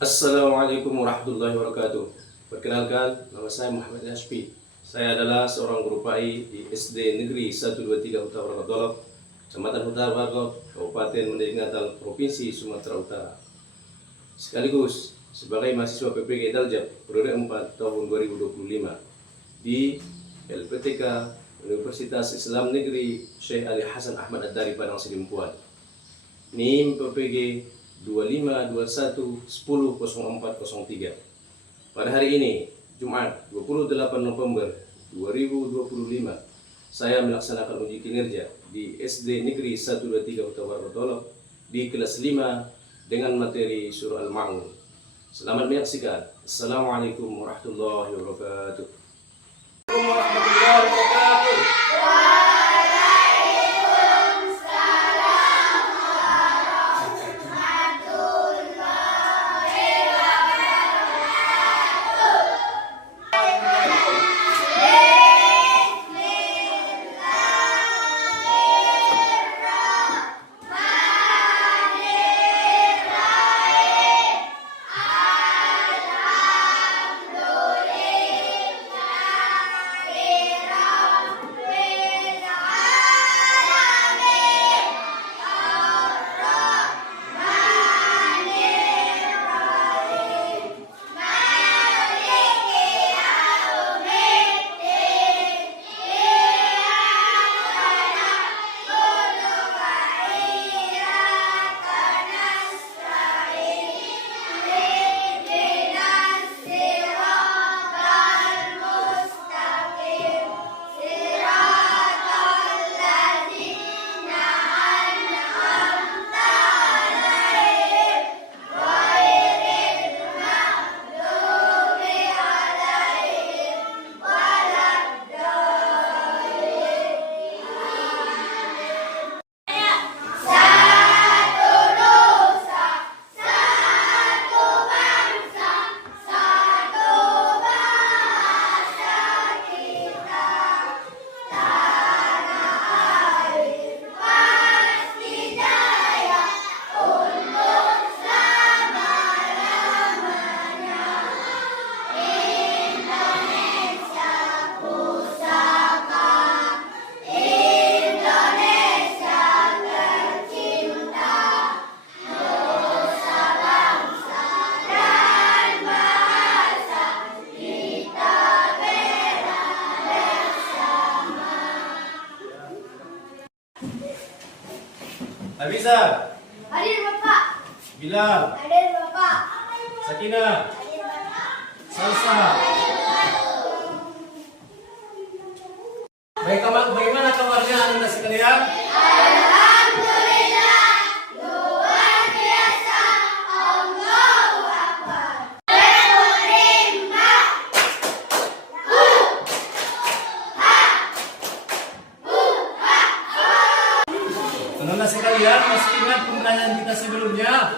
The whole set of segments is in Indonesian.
Assalamualaikum warahmatullahi wabarakatuh. Perkenalkan, nama saya Muhammad Hashmi. Saya adalah seorang guru PAI di SD Negeri 123 Huta Barat, Kecamatan Huta Barat, Kabupaten Mandailing Natal, Provinsi Sumatera Utara. Sekaligus sebagai mahasiswa PPG Daljab periode 4 tahun 2025 di LPTK Universitas Islam Negeri Syekh Ali Hasan Ahmad Ad-Dari Padang Sidimpuan. NIM PPG 2521100403. Pada hari ini, Jumat 28 November 2025, saya melaksanakan uji kinerja di SD Negeri 123 Huta Barat di kelas 5 dengan materi Surah Al-Ma'un. Selamat menyaksikan. Assalamualaikum warahmatullahi wabarakatuh. Habiza. Hadir Bapak. Bilal. Hadir Bapak. Sakinah. Hadir Bapak. Salsa. Bagaimana kabarnya Anda sekalian? Alhamdulillah, luar biasa. Allahu Akbar. Anda sekalian masih ingat pembelajaran kita sebelumnya?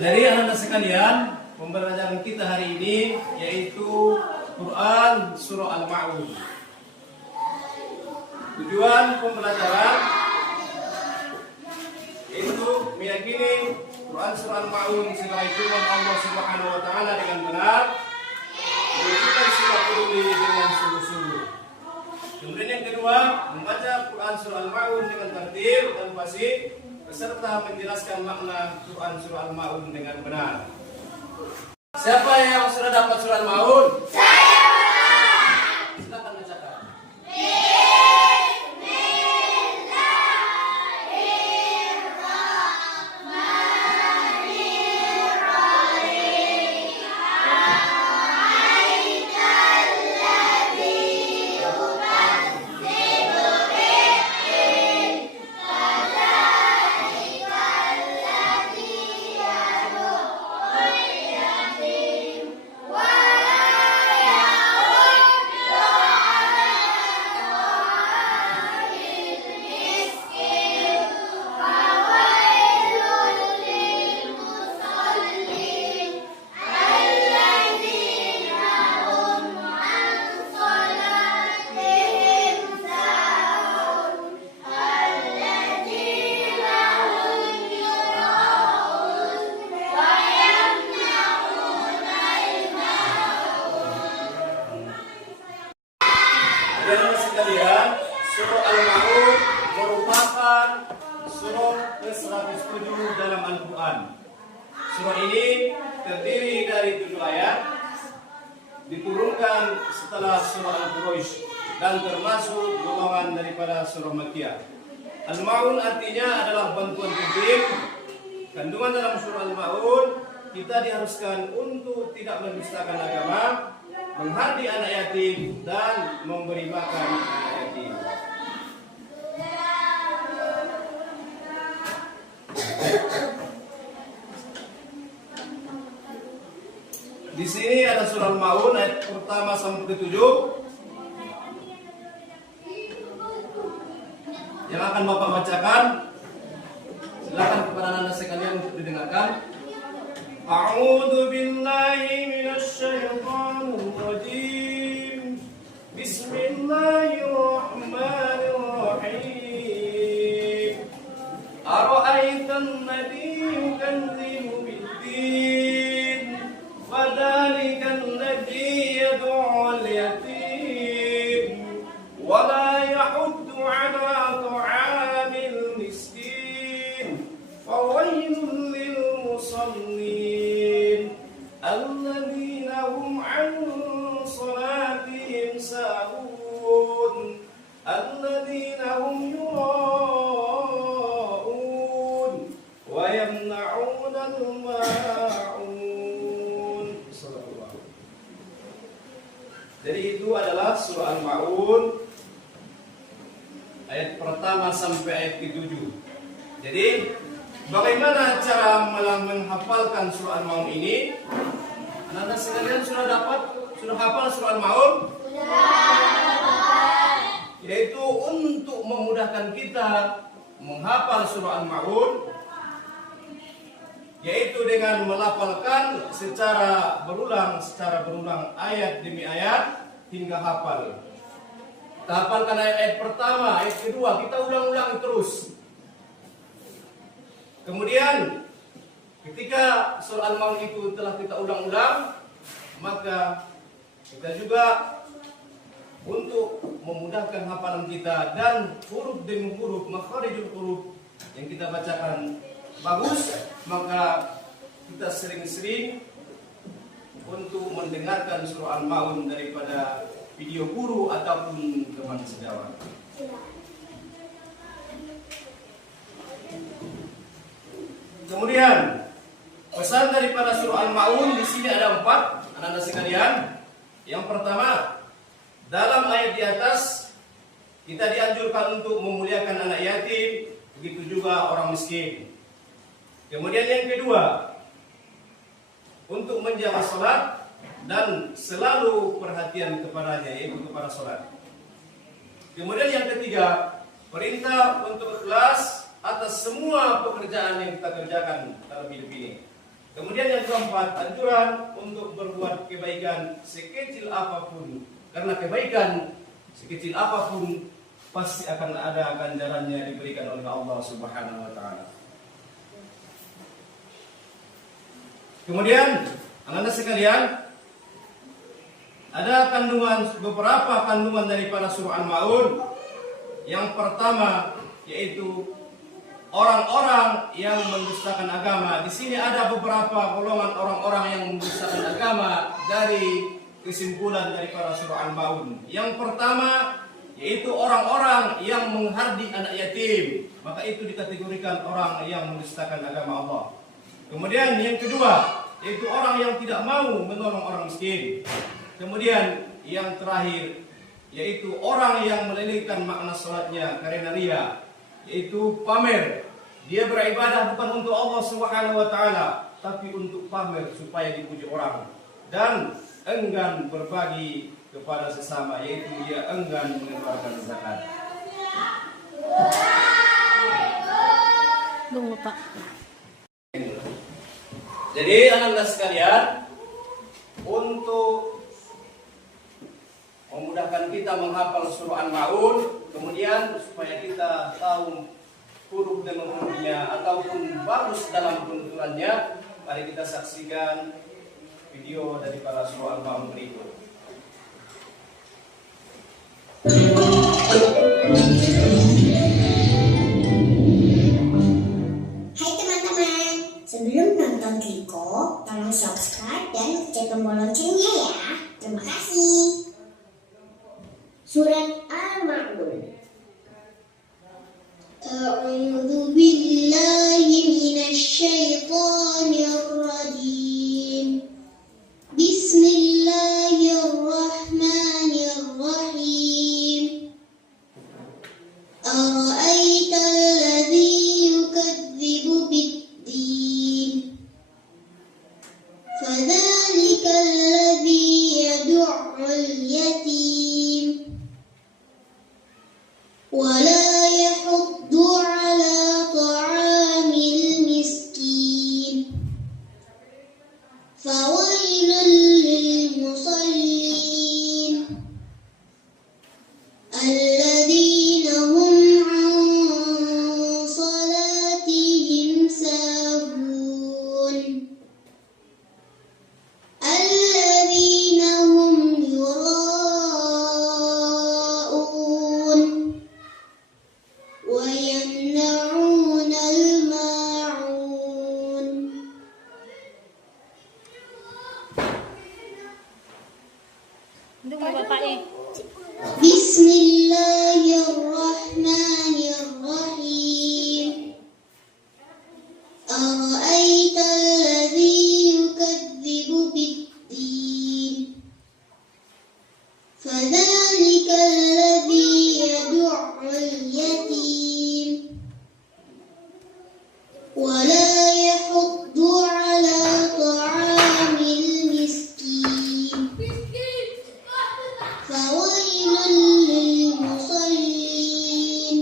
Dari anak-anak sekalian, pembelajaran kita hari ini yaitu Quran Surah Al-Ma'un. Tujuan pembelajaran yaitu meyakini Quran Surah Al-Ma'un sebagai firman Allah Subhanahu wa taala dengan benar, menunjukkan sikap peduli dengan sungguh-sungguh. Kemudian yang kedua, membaca Quran Surah Al-Ma'un dengan tertib dan fasih beserta menjelaskan makna Quran Surah Al-Ma'un dengan benar. Siapa yang sudah dapat Surah Al-Ma'un? Saya Bapak. Silakan bacakan. merupakan surah ke-107 dalam Al-Quran. Surah ini terdiri dari 7 ayat, diturunkan setelah surah Al-Quraisy dan termasuk golongan daripada surah Makkiyah. Al-Ma'un artinya adalah bantuan penting. Kandungan dalam surah Al-Ma'un, kita diharuskan untuk tidak mendustakan agama, menghardi anak yatim, dan memberi makan anak yatim. Di sini ada surah Al-Ma'un ayat pertama sampai ke-7 yang akan Bapak bacakan. Silakan kepada anak sekalian untuk didengarkan. A'udzu billahi minasy syaithanir rajim. Bismillahirrahmanirrahim. Ara'aitan ladzi yukadzibu bid-din fadzalika alladzi yad'u al-yatim wa la yahuddu 'ala ta'amil miskin fawailun lil musallin alladzina hum 'an salatihim sahun alladzina hum yura'un wa yamna'una al-ma'un. Jadi itu adalah surah Al-Ma'un ayat pertama sampai ayat ke-7. Jadi bagaimana cara menghafalkan surah Al-Ma'un ini? Anak-anak sekalian sudah hafal surah Al-Ma'un? Yaitu untuk memudahkan kita menghafal surah Al-Ma'un, yaitu dengan melafalkan secara berulang ayat demi ayat hingga hafal. Kita hafalkan ayat pertama, ayat kedua, kita ulang-ulang terus. Kemudian ketika surah Al-Ma'un itu telah kita ulang-ulang, maka kita juga untuk memudahkan hafalan kita dan huruf demi huruf, makharijul huruf yang kita bacakan bagus, maka kita sering-sering untuk mendengarkan surah Al-Ma'un daripada video guru ataupun teman sejawat. Kemudian pesan daripada surah Al-Ma'un di sini ada 4, anak-anak sekalian. Yang pertama, dalam ayat di atas kita dianjurkan untuk memuliakan anak yatim, begitu juga orang miskin. Kemudian yang kedua, untuk menjaga sholat dan selalu perhatian kepadanya, yaitu kepada sholat. Kemudian yang ketiga, perintah untuk ikhlas atas semua pekerjaan yang kita kerjakan dalam hidup ini. Kemudian yang keempat, anjuran untuk berbuat kebaikan sekecil apapun, karena kebaikan sekecil apapun pasti akan ada ganjarannya diberikan oleh Allah Subhanahu wa taala. Kemudian, anak-anak sekalian, ada beberapa kandungan daripada surah Al-Ma'un. Yang pertama yaitu orang-orang yang mendustakan agama. Di sini ada beberapa golongan orang-orang yang mendustakan agama dari kesimpulan daripada surah Al-Ma'un. Yang pertama yaitu orang-orang yang menghardi anak yatim, maka itu dikategorikan orang yang mendustakan agama Allah. Kemudian yang kedua yaitu orang yang tidak mau menolong orang miskin. Kemudian yang terakhir yaitu orang yang melelehkan makna salatnya karena riya, yaitu pamer. Dia beribadah bukan untuk Allah Subhanahu wa taala, tapi untuk pamer supaya dipuji orang, dan enggan berbagi kepada sesama, yaitu dia enggan mengeluarkan zakat. Tunggu, Pak. Jadi anak-anak sekalian, untuk memudahkan kita menghafal surah Al-Ma'un, kemudian supaya kita tahu huruf demi hurufnya ataupun bagus dalam penuturannya, mari kita saksikan video daripada surah Al-Ma'un berikut. loncengnya ya. Terima kasih. Surat Al-Ma'un. A'udzu billahi minasy syaithanir rajim. Bismillahirrahmanirrahim. Ara'aital ladzi yukadzibu bid-din. Fadzalikal ladzi yad'ul yatim. ولا يحض على طعام المسكين فويل للمصلين الذين هم عن صلاتهم ساهون الذين هم يراءون ويمنعون الماعون بسم الله الرحمن الرحيم أرأيت الذي يكذب بالدين فذلك الذي يدع اليتيم ولا يحض على طعام المسكين فويل للمصلين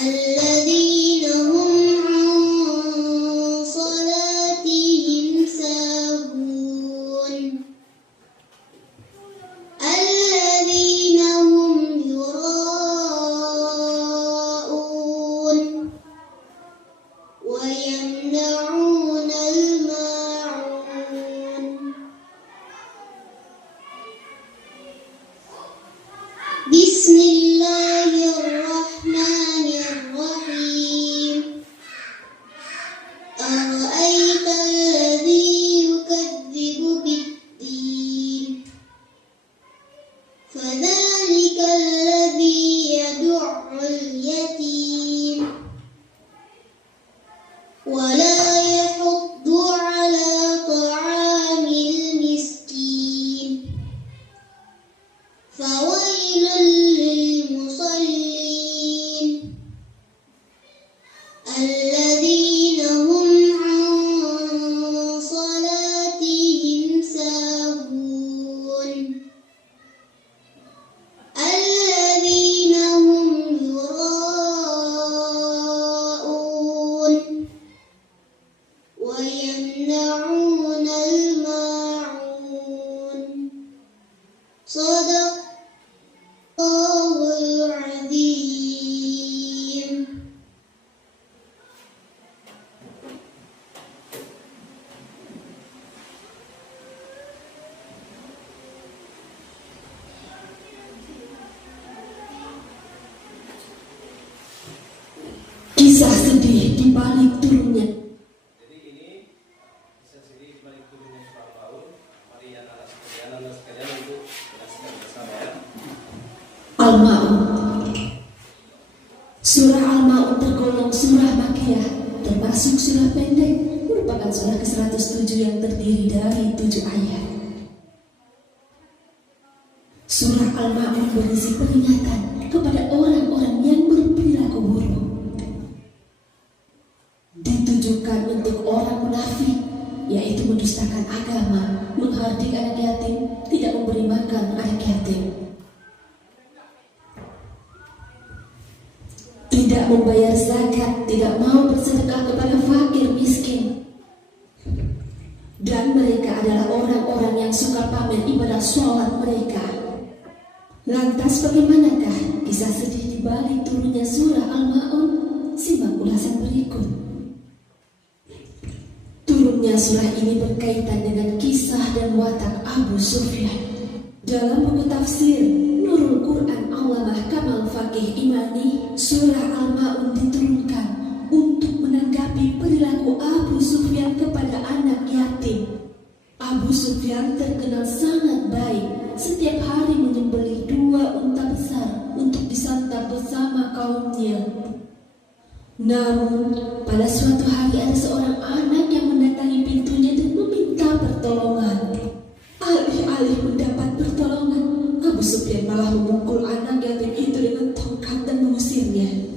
الذين هم عن صلاتهم ساهون الذين هم يراءون ويمنعون الماعون بسم الله الرحمن الرحيم أرأيت الذي يكذب بالدين فذلك الذي يدع اليتيم ولا يحض على طعام المسكين فويل للمصلين الذين هم عن صلاتهم ساهون الذين هم يراءون ويمنعون الماعون صدق الله العظيم. Kisah sedih di balik turunnya. Jadi ini kisah sedih di balik turunnya surah Al-Ma'un. Mari anak-anak sekalian untuk jelaskan bersama ya. Al-Ma'un. Surah Al-Ma'un tergolong surah Makkiyah, termasuk surah pendek, merupakan surah ke-107 yang terdiri dari 7 ayat. Surah Al-Ma'un berisi peringatan kepada orang-orang yang berperilaku buruk. Ditujukan untuk orang munafik, yaitu mendustakan agama, menghardik anak yatim, tidak memberi makan anak yatim, tidak membayar zakat, tidak mau bersedekah kepada fakir miskin. Dan mereka adalah orang-orang yang suka pamer ibadah sholat mereka. Lantas bagaimanakah kisah sedih di balik turunnya surah Al-Ma'un? Simak ulasan berikut. Turunnya surah ini berkaitan dengan kisah dan watak Abu Sufyan. Dalam buku tafsir Nurul Quran Allamah Kamal Faqih Imani, surah Al-Ma'un diturunkan untuk menanggapi perilaku Abu Sufyan kepada anak yatim. Sufyan terkenal sangat baik. Setiap hari menyembelih 2 unta besar untuk disantap bersama kaumnya. Namun, pada suatu hari ada seorang anak yang mendatangi pintunya dan meminta pertolongan. Alih-alih mendapat pertolongan, Abu Sufyan malah memukul anak yatim itu dengan tongkat dan mengusirnya.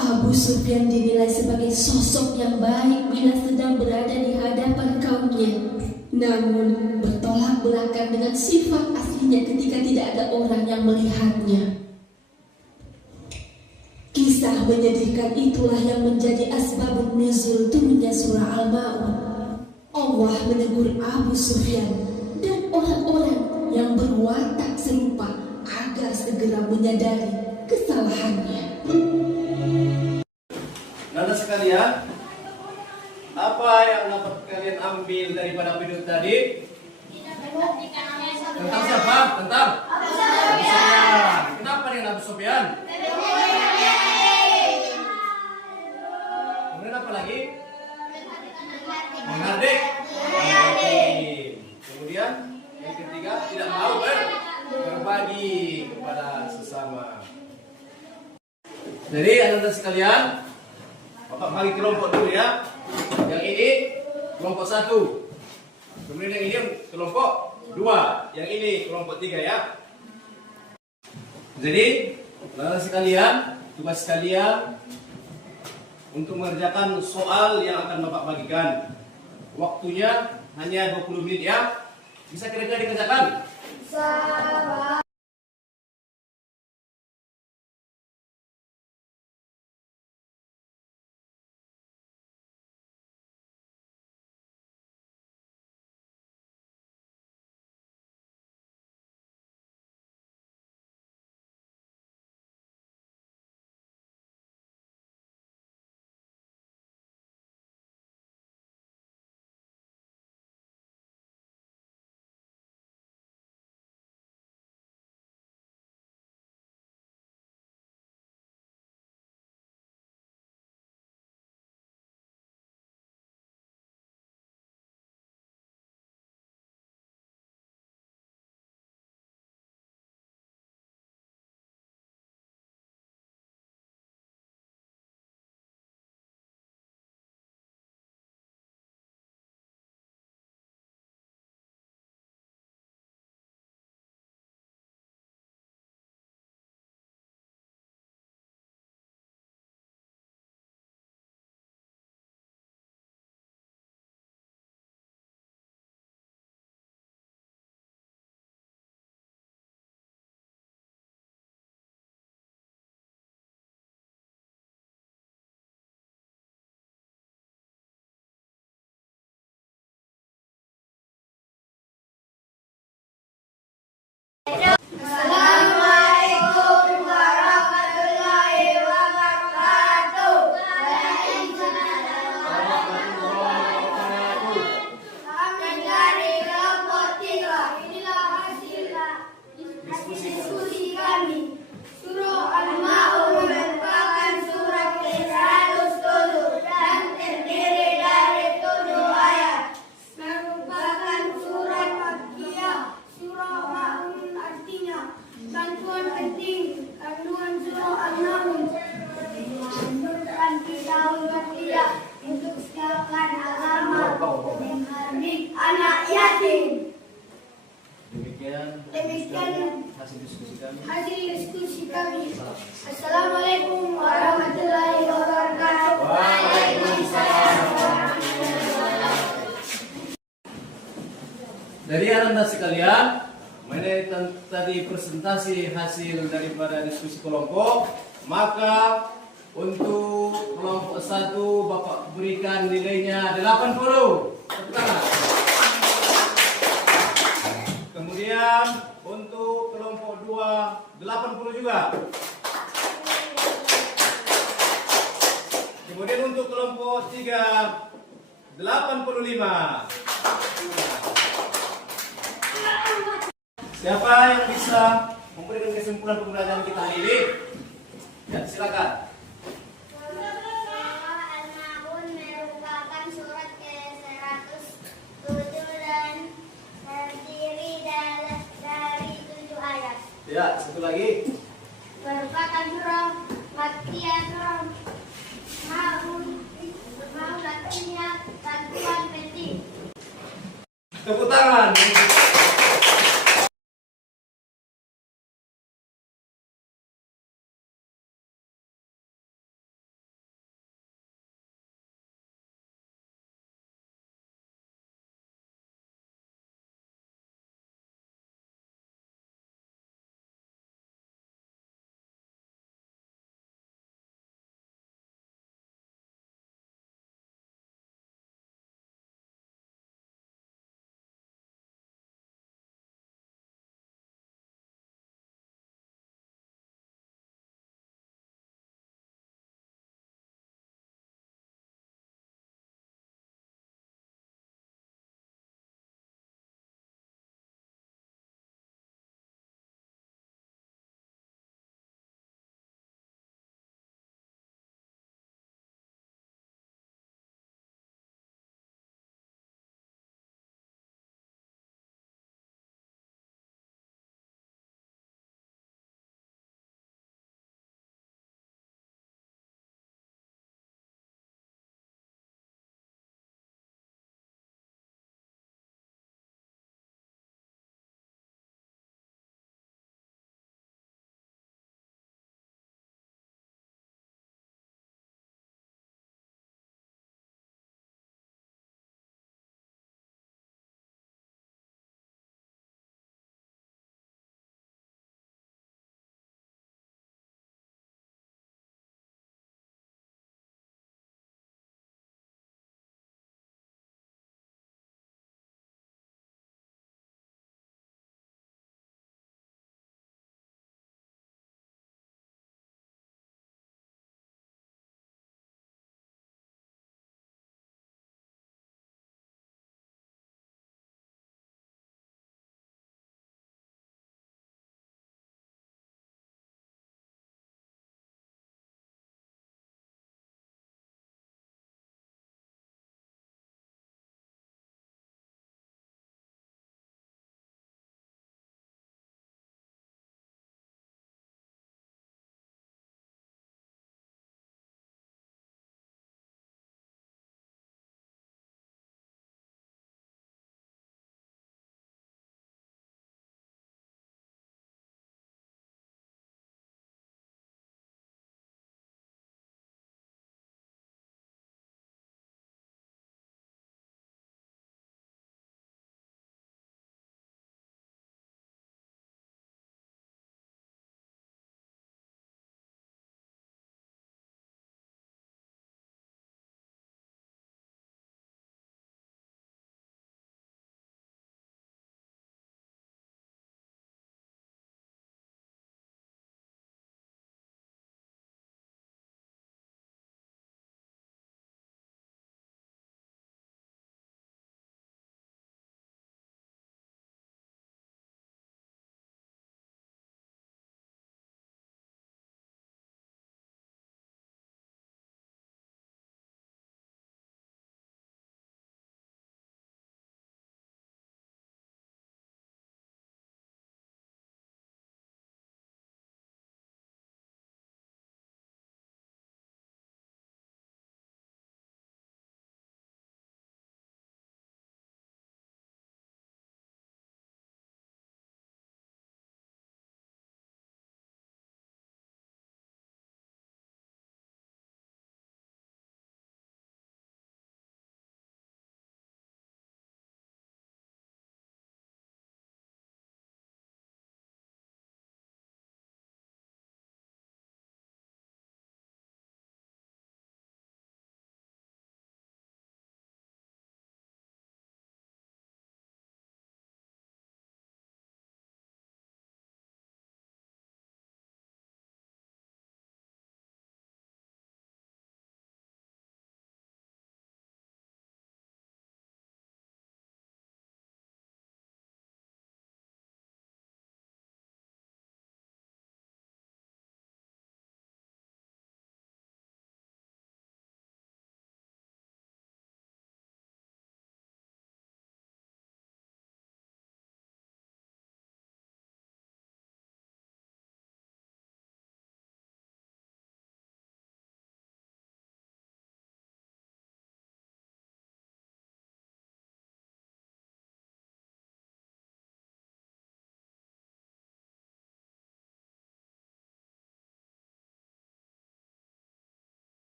Abu Sufyan dinilai sebagai sosok yang baik bila sedang berada di hadapan kaumnya, namun bertolak belakang dengan sifat aslinya ketika tidak ada orang yang melihatnya. Kisah menyedihkan itulah yang menjadi asbabun nuzul turunnya surah Al-Ma'un. Allah menegur Abu Sufyan dan orang-orang yang berwatak serupa agar segera menyadari kesalahannya. Nanda sekalian, apa yang dapat kalian ambil daripada video tadi? Tentang siapa? Tentang Abu Sufyan. Kenapa dengan Abu Sufyan? Kemudian apa lagi? Menghardik. Kemudian yang ketiga, tidak mau berbagi kepada sesama. Jadi anak-anak sekalian, Bapak bagi kelompok dulu ya. Yang ini kelompok 1. Kemudian yang ini kelompok 2. Yang ini kelompok 3 ya. Jadi anak-anak sekalian, tugas kalian untuk mengerjakan soal yang akan Bapak bagikan. Waktunya hanya 20 menit ya. Bisa kira-kira dikerjakan? Bisa. Assalamualaikum warahmatullahi wabarakatuh. Kami dari kelompok 3. Inilah hasil diskusi kami. Surah Al-Ma'un merupakan surat ke-107 dan terdiri dari 7 ayat. Merupakan surat Makkiyah. Surah Ma'un artinya bantuan penting. Kandungan surah Al-Ma'un menunjukkan kita tidak untuk segala agama, menghardik anak yatim. Demikian hasil diskusi kami. Assalamualaikum warahmatullahi wabarakatuh. Waalaikumsalam warahmatullahi wabarakatuh. Jadi anak-anak sekalian, ini tadi presentasi hasil daripada diskusi kelompok. Maka untuk kelompok 1 Bapak berikan nilainya 80. Tepuk tangan. Kemudian untuk kelompok 2 80 juga. Kemudian untuk kelompok 3 85. Siapa yang bisa memberikan kesimpulan pembelajaran kita hari ini? Ya, silakan. Surah Al-Ma'un merupakan surat ke-107 lagi. Berkata surau, matian surau, mau latinya bantuan penting. Tepuk tangan.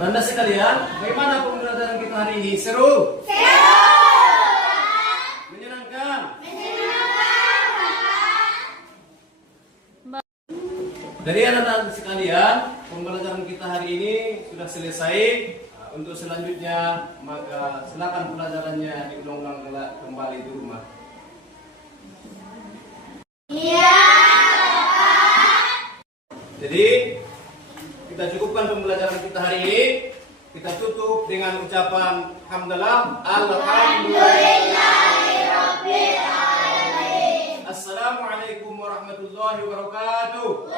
Anda sekalian, bagaimana pembelajaran kita hari ini? Seru? Menyenangkan? Jadi anak-anak sekalian, pembelajaran kita hari ini sudah selesai. Untuk selanjutnya, maka silakan pelajarannya diulang-ulang kembali di rumah. Jadi, kita cukupkan pembelajaran kita hari ini. Kita tutup dengan ucapan hamdalah. Alhamdulillahirobbilalamin. Assalamualaikum warahmatullahi wabarakatuh.